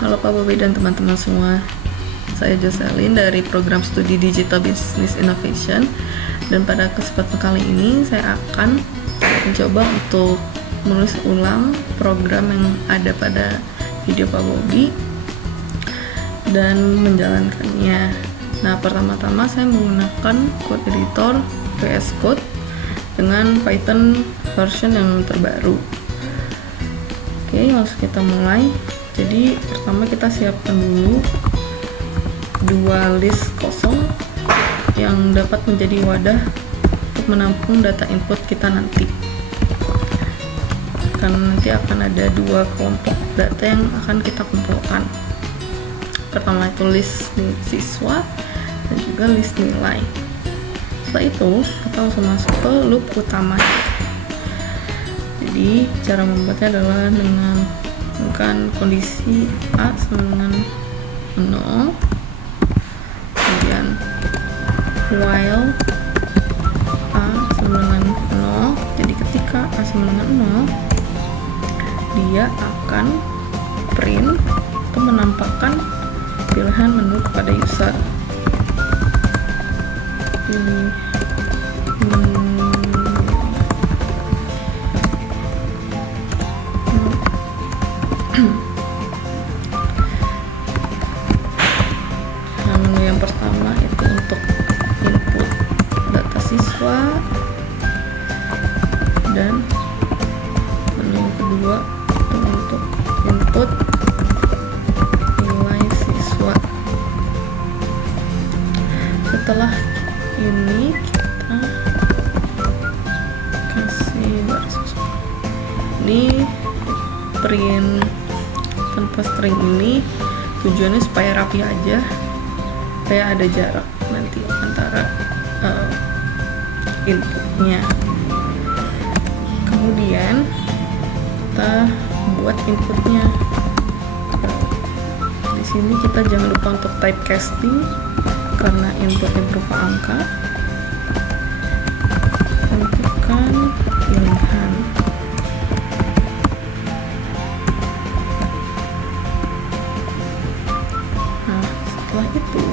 Halo Pak Bobi dan teman-teman semua. Saya Jocelyn dari program studi Digital Business Innovation, dan pada kesempatan kali ini saya akan mencoba untuk menulis ulang program yang ada pada video Pak Bobi dan menjalankannya. Nah, pertama-tama saya menggunakan code editor VS Code dengan Python version yang terbaru. Oke, langsung kita mulai. Jadi pertama kita siapkan dulu dua list kosong yang dapat menjadi wadah untuk menampung data input kita nanti, karena nanti akan ada dua kelompok data yang akan kita kumpulkan. Pertama itu list siswa dan juga list nilai. Setelah itu kita langsung masuk ke loop utama. Jadi cara membuatnya adalah dengan kondisi A sama dengan 0, kemudian while A sama dengan 0. Jadi ketika A sama dengan 0, dia akan print atau menampakkan pilihan menu kepada user. Pilih menu yang pertama itu untuk input data siswa, dan menu yang kedua itu untuk input nilai siswa. Setelah ini kita kasih garis besar. Ini print tanpa string ini tujuannya supaya rapi aja, supaya ada jarak nanti antara inputnya. Kemudian kita buat inputnya. Di sini kita jangan lupa untuk typecasting karena inputnya berupa angka. Tentukan pilihan. Nah, setelah itu,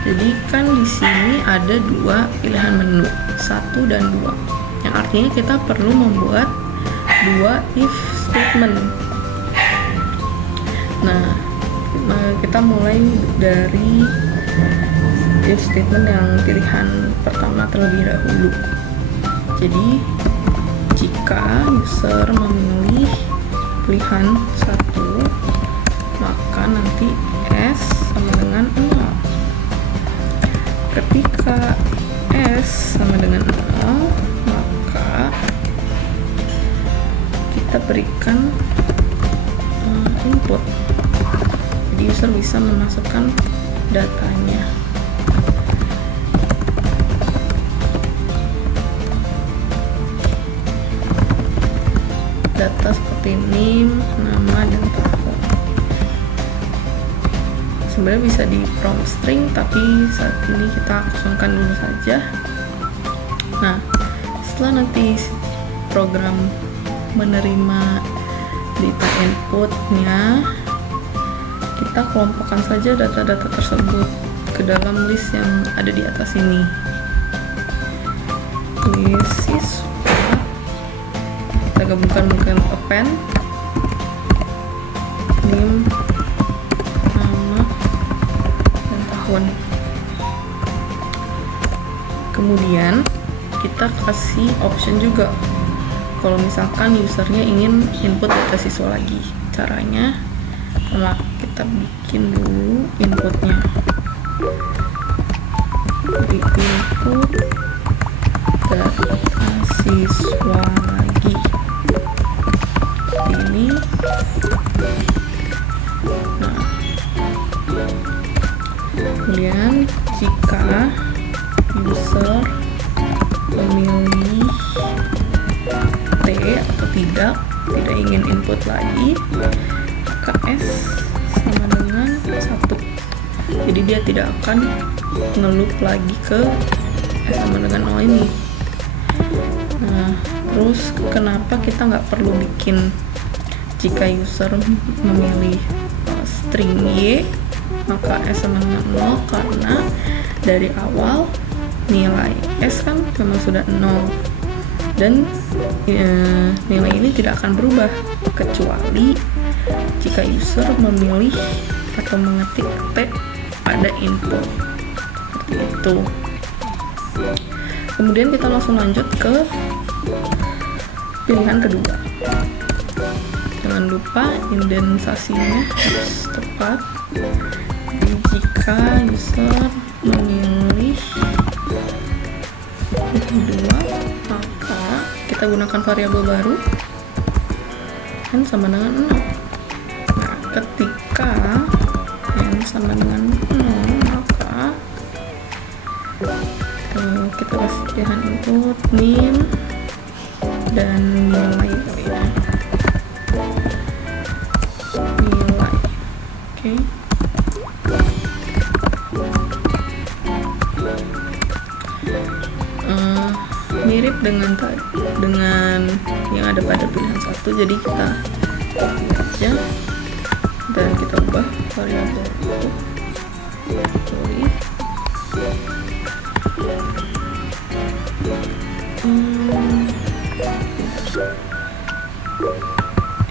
jadi kan di sini ada dua pilihan menu, 1 dan 2, yang artinya kita perlu membuat dua if statement. Nah, kita mulai dari if statement yang pilihan pertama terlebih dahulu. Jadi jika user memilih pilihan 1, maka nanti S sama dengan 0. Ketika S sama dengan 0, maka kita berikan input. Jadi user bisa memasukkan datanya. Data seperti name, nama, dan tahun. Sebenarnya bisa di prompt string, tapi saat ini kita kosongkan dulu saja. Nah, setelah nanti program menerima data inputnya, kita kelompokkan saja data-data tersebut ke dalam list yang ada di atas ini. List siswa, kita gabungkan mungkin append, name, nama, dan tahun. Kemudian kita kasih option juga kalau misalkan usernya ingin input data siswa lagi. Caranya, pertama kita bikin dulu inputnya. Di input data siswa lagi ini. Nah, kemudian jika user memilih T atau tidak ingin input lagi, maka S sama dengan 1. Jadi dia tidak akan ngeloop lagi ke S sama dengan 0 ini. Nah, terus kenapa kita nggak perlu bikin jika user memilih string Y, maka S sama dengan 0 karena dari awal nilai S kan memang sudah 0 dan nilai ini tidak akan berubah kecuali jika user memilih atau mengetik T pada input seperti itu. Kemudian kita langsung lanjut ke pilihan kedua. Jangan lupa indensasinya harus tepat. Jika user memilih kedua, maka kita gunakan variabel baru n sama dengan 0. Nah, ketika n sama dengan 0, maka kita kasih pilihan input nim dan nilai kali ya. Nilai. Oke. Mirip dengan yang ada pada pilihan 1, jadi kita copy aja dan kita ubah variabel itu.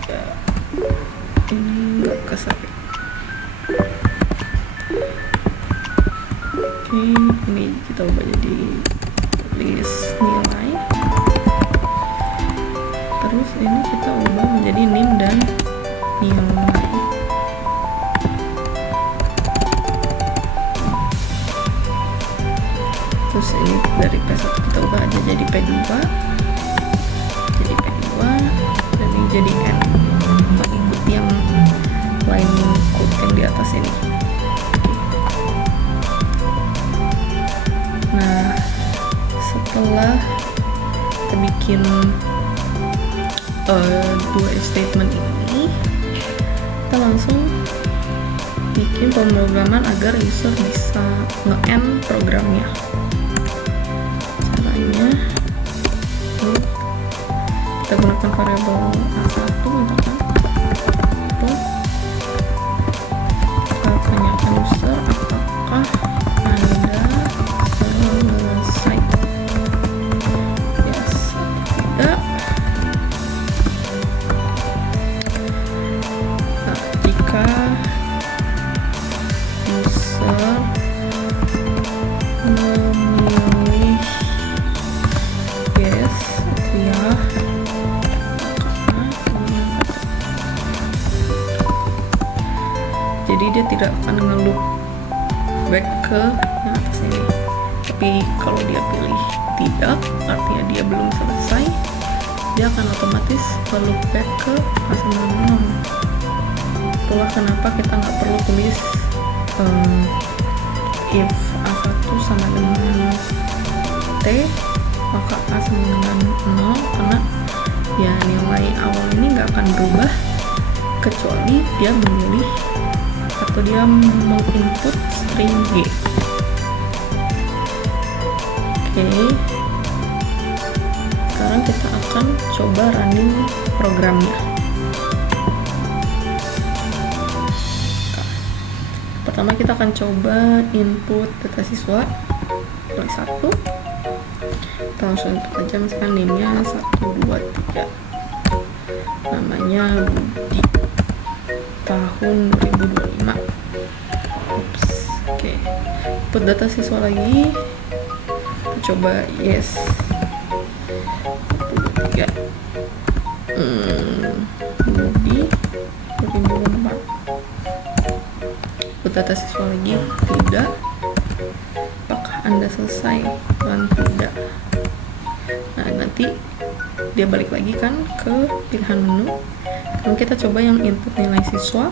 Ya, ini nggak kesari. Oke, ini kita ubah jadi list nilai, terus ini kita ubah menjadi nim dan nilai. Terus ini dari P1 kita ubah aja jadi P2, dan ini jadi N mengikuti yang line code yang di atas ini. Nah, setelah kita bikin dua statement ini, kita langsung bikin pemrograman agar user bisa nge-end programnya. Caranya kita gunakan variabel A1 misalkan, kita tanyakan user apakah Anda selesai, yes atau tidak. Nah, jika user memilih yes atau ya, jadi dia tidak akan nge-loop back ke yang atas ini. Tapi kalau dia pilih tidak, artinya dia belum selesai, dia akan otomatis nge-loop back ke A9. Itulah kenapa kita nggak perlu tulis if A1 sama dengan T, maka A sama dengan 0, karena ya nilai awal ini nggak akan berubah kecuali dia memilih atau dia menginput string G. Oke, sekarang kita akan coba running programnya. Pertama kita akan coba input data siswa kali 1. Kita langsung input aja, misalkan name-nya 123, namanya Budi, tahun 2025. Oke, input data siswa lagi, kita coba yes 23, Budi 2004. Input data siswa lagi, tidak. Apakah Anda selesai? Dan tidak. Nah, nanti dia balik lagi kan ke pilihan menu. Sekarang kita coba yang input nilai siswa,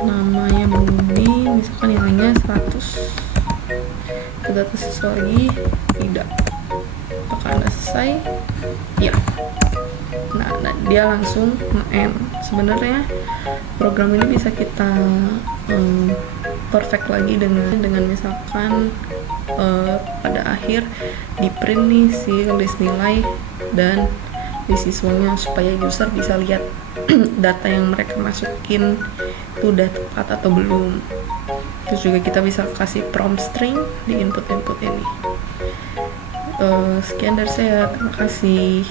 namanya Budi, misalkan nilainya 100. Ke data siswa lagi, tidak. Apakah Anda selesai? Ya. Nah, dia langsung nge-end. Sebenarnya program ini bisa kita perfect lagi dengan misalkan pada akhir di print nih si list nilai dan di siswanya supaya user bisa lihat data yang mereka masukin itu udah tepat atau belum. Terus juga kita bisa kasih prompt string di input ini. Sekian dari saya, terima kasih.